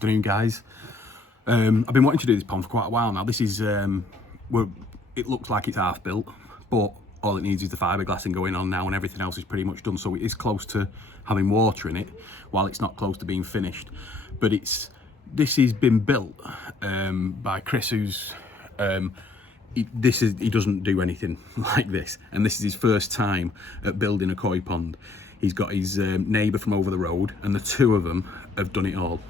afternoon, guys. I've been wanting to do this pond for quite a while now. This is, it looks like it's half built, but all it needs is the fibreglassing going on now and everything else is pretty much done. So it is close to having water in it, while it's not close to being finished. But this has been built by Chris, who's, he doesn't do anything like this. And this is his first time at building a koi pond. He's got his neighbour from over the road, and the two of them have done it all.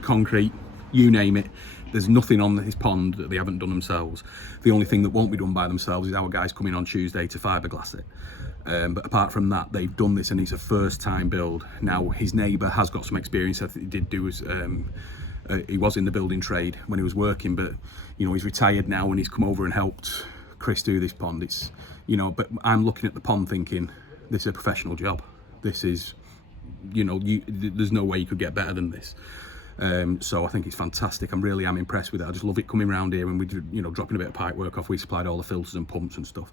Concrete, you name it. There's nothing on his pond that they haven't done themselves. The only thing that won't be done by themselves is our guys coming on Tuesday to fibreglass it. But apart from that, they've done this, and it's a first time build. Now, his neighbour has got some experience. I think he did do his, he was in the building trade when he was working, but you know, he's retired now and he's come over and helped Chris do this pond. It's, you know, but I'm looking at the pond thinking, this is a professional job. This is, you know, there's no way you could get better than this. So I think it's fantastic. I really am impressed with it. I just love it coming around here and we, you know, dropping a bit of pipe work off. We supplied all the filters and pumps and stuff.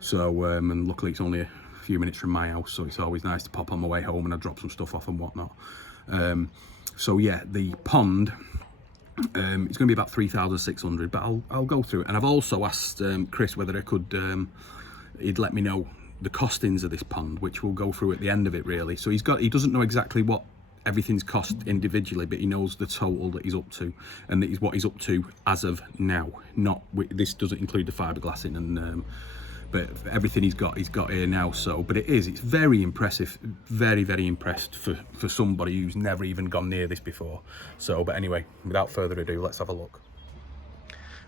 So, and luckily it's only a few minutes from my house, so it's always nice to pop on my way home and I drop some stuff off and whatnot. So yeah, the pond, it's going to be about 3,600, but I'll go through it. And I've also asked Chris whether I could, he'd let me know the costings of this pond, which we'll go through at the end of it really. So he doesn't know exactly what everything's cost individually, but he knows the total that he's up to, and that is what he's up to as of now. This doesn't include the fiberglassing and but everything he's got here now. So, but it's very impressive, very, very impressed for somebody who's never even gone near this before. So, but anyway, without further ado, let's have a look.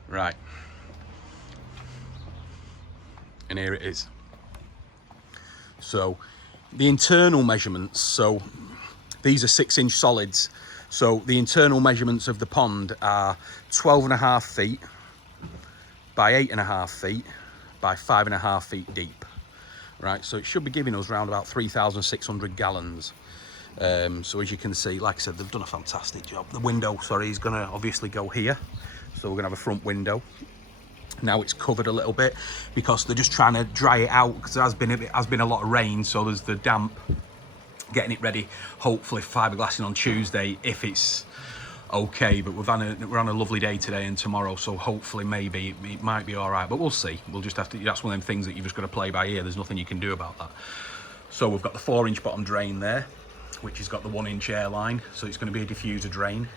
Right, and here it is. So the internal measurements, so these are 6-inch solids. So the internal measurements of the pond are 12.5 feet by 8.5 feet by 5.5 feet deep. Right, so it should be giving us around about 3,600 gallons. So as you can see, like I said, they've done a fantastic job. The window, sorry, is gonna obviously go here. So we're gonna have a front window. Now it's covered a little bit because they're just trying to dry it out, because there has been a lot of rain, so there's the damp, getting it ready hopefully for fiberglassing on Tuesday if it's okay. But we're on a lovely day today and tomorrow, so hopefully maybe it might be all right, but we'll see. We'll just have to, that's one of them things that you've just got to play by ear. There's nothing you can do about that. So we've got the 4-inch bottom drain there, which has got the 1-inch airline, so it's going to be a diffuser drain.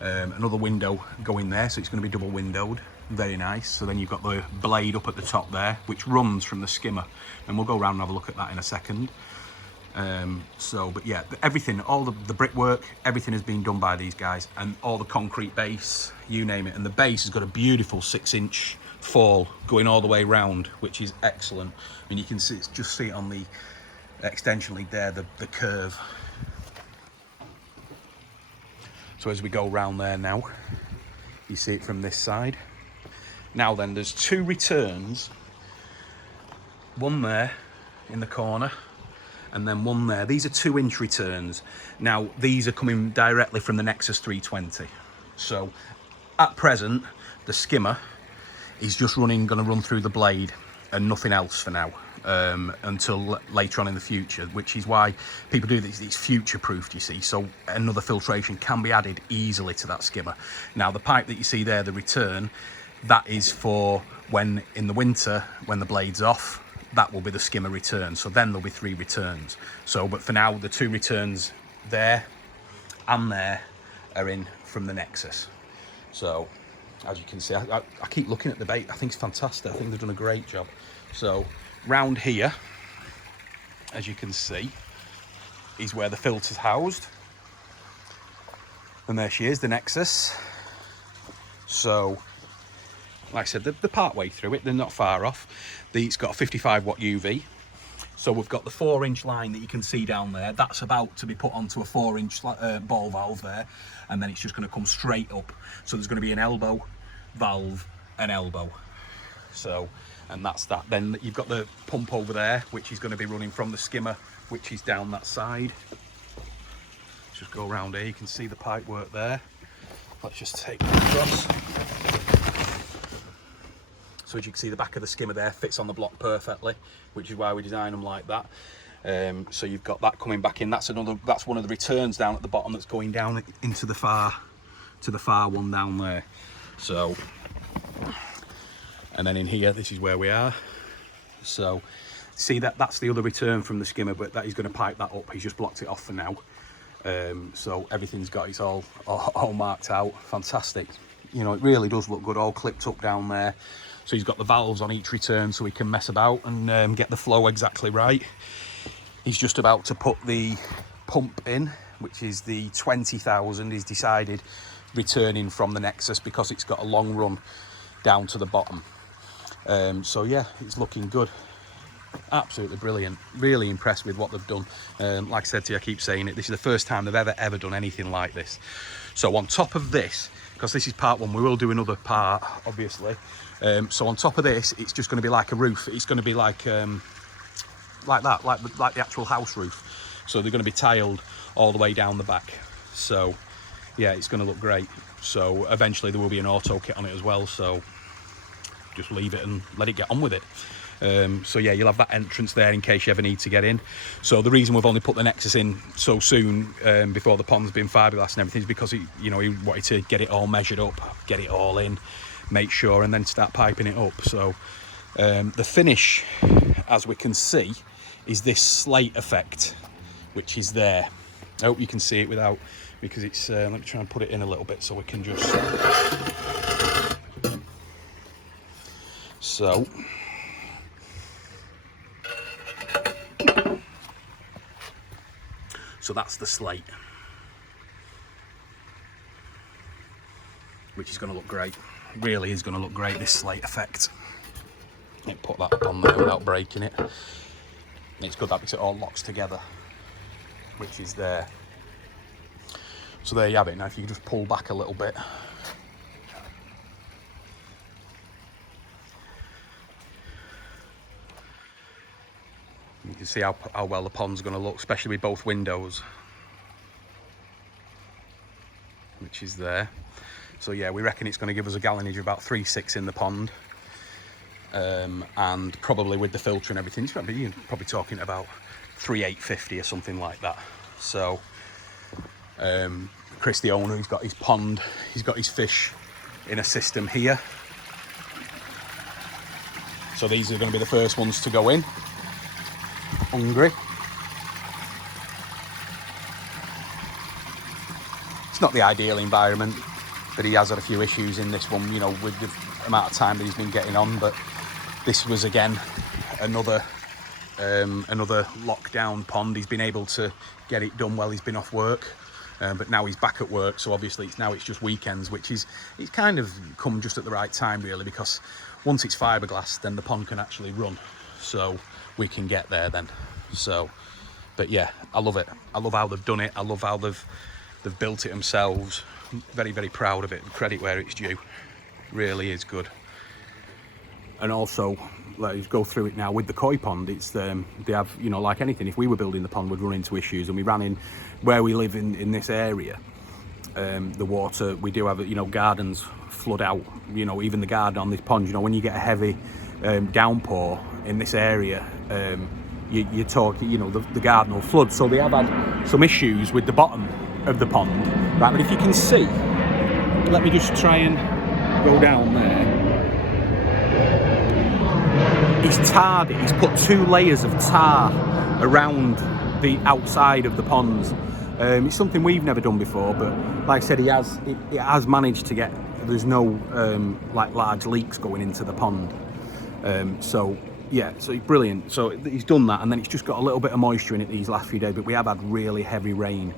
Another window going there, so it's going to be double windowed. Very nice. So then you've got the blade up at the top there, which runs from the skimmer, and we'll go around and have a look at that in a second. But yeah, everything, all the brickwork, everything has been done by these guys, and all the concrete base, you name it. And the base has got a beautiful 6-inch fall going all the way round, which is excellent. And you can see, just see it on the extension lead there, the curve. So as we go round there now, you see it from this side. Now then, there's 2 returns, one there in the corner, and then one there. These are 2-inch returns. Now, these are coming directly from the Nexus 320. So, at present, the skimmer is just going to run through the blade and nothing else for now, until later on in the future, which is why people do this. It's future-proofed, you see, so another filtration can be added easily to that skimmer. Now, the pipe that you see there, the return, that is for when, in the winter, when the blade's off, that will be the skimmer return. So then there'll be 3 returns. So, but for now, the 2 returns there and there are in from the Nexus. So, as you can see, I keep looking at the bait. I think it's fantastic. I think they've done a great job. So, round here, as you can see, is where the filter's housed. And there she is, the Nexus. So, like I said, they're part way through it. They're not far off. It's got a 55 watt UV. So we've got the 4-inch line that you can see down there. That's about to be put onto a 4-inch ball valve there. And then it's just going to come straight up. So there's going to be an elbow, valve, and elbow. So, and that's that. Then you've got the pump over there, which is going to be running from the skimmer, which is down that side. Let's just go around here. You can see the pipe work there. Let's just take that across. So as you can see, the back of the skimmer there fits on the block perfectly, which is why we design them like that. So you've got that coming back in. That's one of the returns down at the bottom that's going down into the far one down there. So, and then in here, this is where we are. So see, that's the other return from the skimmer, but that he's going to pipe that up. He's just blocked it off for now. So everything's got, it's all marked out. Fantastic. You know, it really does look good, all clipped up down there. So he's got the valves on each return so he can mess about and get the flow exactly right. He's just about to put the pump in, which is the 20,000 he's decided returning from the Nexus, because it's got a long run down to the bottom. So yeah, it's looking good. Absolutely brilliant. Really impressed with what they've done. Like I said to you, I keep saying it, this is the first time they've ever done anything like this. So on top of this, because this is part one, we will do another part obviously. So on top of this, it's just going to be like a roof. It's going to be like that, like the actual house roof. So they're going to be tiled all the way down the back. So yeah, it's going to look great. So eventually there will be an auto kit on it as well, so just leave it and let it get on with it. So yeah, you'll have that entrance there in case you ever need to get in. So the reason we've only put the Nexus in so soon, before the pond's been fiberglass and everything, is because he wanted to get it all measured up, get it all in, make sure, and then start piping it up. So the finish, as we can see, is this slate effect, which is there. I hope you can see it without, because it's, let me try and put it in a little bit so we can just, so that's the slate, which is going to look great. Really is going to look great, this slate effect. Let me put that up on there without breaking it. It's good that because it all locks together, which is there. So there you have it. Now if you just pull back a little bit, you can see how well the pond's going to look, especially with both windows, which is there. So yeah, we reckon it's going to give us a gallonage of about 3.6 in the pond, and probably with the filter and everything, you're probably talking about 3.850 or something like that. So Chris, the owner, he's got his pond, he's got his fish in a system here. So these are going to be the first ones to go in. Hungry. It's not the ideal environment, but he has had a few issues in this one, you know, with the amount of time that he's been getting on. But this was again another lockdown pond. He's been able to get it done while he's been off work, but now he's back at work, so obviously it's just weekends, which is, it's kind of come just at the right time really, because once it's fiberglass then the pond can actually run, so we can get there then. So but yeah, I love it. I love how they've done it. I love how they've built it themselves. Very, very proud of it. Credit where it's due. Really is good. And also, let's go through it now with the koi pond. It's they have, you know, like anything, if we were building the pond, we'd run into issues, and we ran in where we live in this area. The water, we do have, you know, gardens flood out, you know, even the garden on this pond, you know, when you get a heavy downpour in this area, you talk, you know, the garden will flood. So they have had some issues with the bottom of the pond, right? But if you can see, let me just try and go down there. He's tarred it. He's put 2 layers of tar around the outside of the ponds. It's something we've never done before, but like I said, it has managed to get, there's no like large leaks going into the pond. So yeah, so it's brilliant. So he's done that, and then it's just got a little bit of moisture in it these last few days, but we have had really heavy rain.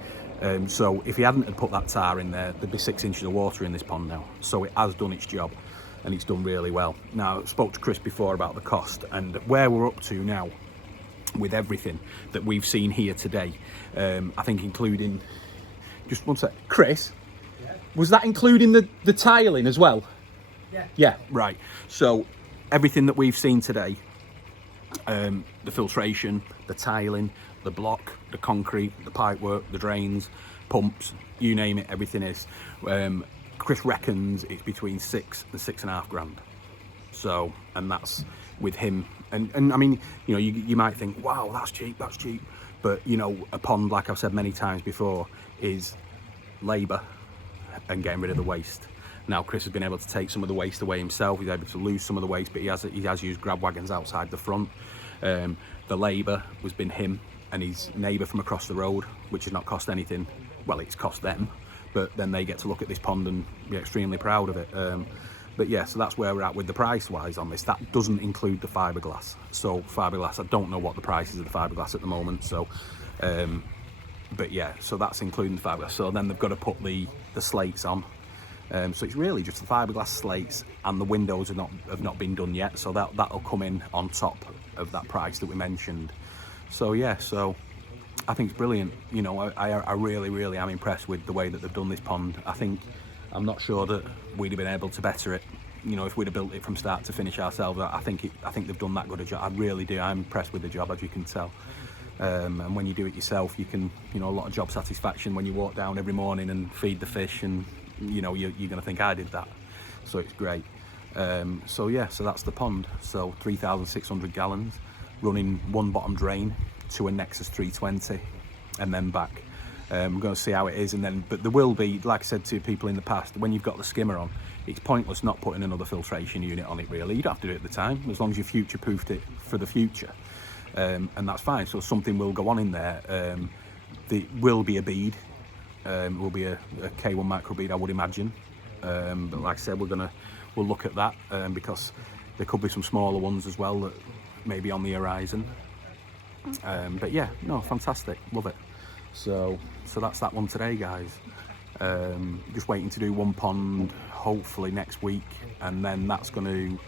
So if he hadn't had put that tar in there, there'd be 6 inches of water in this pond now. So it has done its job, and it's done really well. Now, I spoke to Chris before about the cost, and where we're up to now with everything that we've seen here today, I think including, just one sec, Chris, yeah. Was that including the tiling as well? Yeah. Yeah, right. So everything that we've seen today, the filtration, the tiling, the block, the concrete, the pipework, the drains, pumps, you name it, everything is. Chris reckons it's between 6 and 6.5 grand. So, and that's with him And I mean, you know, you might think, wow, that's cheap, but you know, a pond, like I've said many times before, is labour and getting rid of the waste. Now Chris has been able to take some of the waste away himself. He's able to lose some of the waste, but he has used grab wagons outside the front. The labour has been him and his neighbour from across the road, which has not cost anything. Well, it's cost them, but then they get to look at this pond and be extremely proud of it. But yeah, so that's where we're at with the price wise on this. That doesn't include the fiberglass. So fiberglass, I don't know what the price is of the fiberglass at the moment. So, but yeah, so that's including the fiberglass. So then they've got to put the slates on. So it's really just the fiberglass slates, and the windows have not been done yet. So that'll come in on top of that price that we mentioned. So yeah, so I think it's brilliant. You know, I really am impressed with the way that they've done this pond. I'm not sure that we'd have been able to better it, you know, if we'd have built it from start to finish ourselves. I think they've done that good a job. I really do. I'm impressed with the job, as you can tell. And when you do it yourself, you can, you know, a lot of job satisfaction when you walk down every morning and feed the fish, and you know, you're going to think I did that. So it's great. So yeah, so that's the pond. So 3,600 gallons, running one bottom drain to a Nexus 320 and then back. We're going to see how it is, and then, but there will be, like I said to people in the past, when you've got the skimmer on, it's pointless not putting another filtration unit on it really. You don't have to do it at the time, as long as you future-proofed it for the future, and that's fine. So something will go on in there. There will be a bead, will be a K1 micro bead, I would imagine, but like I said, we'll look at that, because there could be some smaller ones as well that may be on the horizon. But yeah, no, fantastic, love it. So that's that one today, guys. Just waiting to do one pond hopefully next week, and then that's going to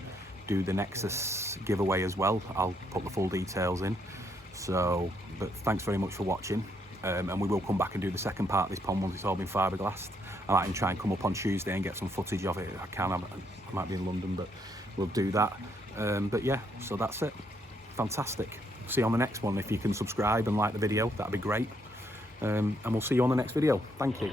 do the Nexus giveaway as well. I'll put the full details in. So, but thanks very much for watching, and we will come back and do the second part of this pond once it's all been fiberglassed. I might even try and come up on Tuesday and get some footage of it. I might be in London, but we'll do that. But yeah, so that's it. Fantastic. See you on the next one. If you can subscribe and like the video, that'd be great. And we'll see you on the next video. Thank you.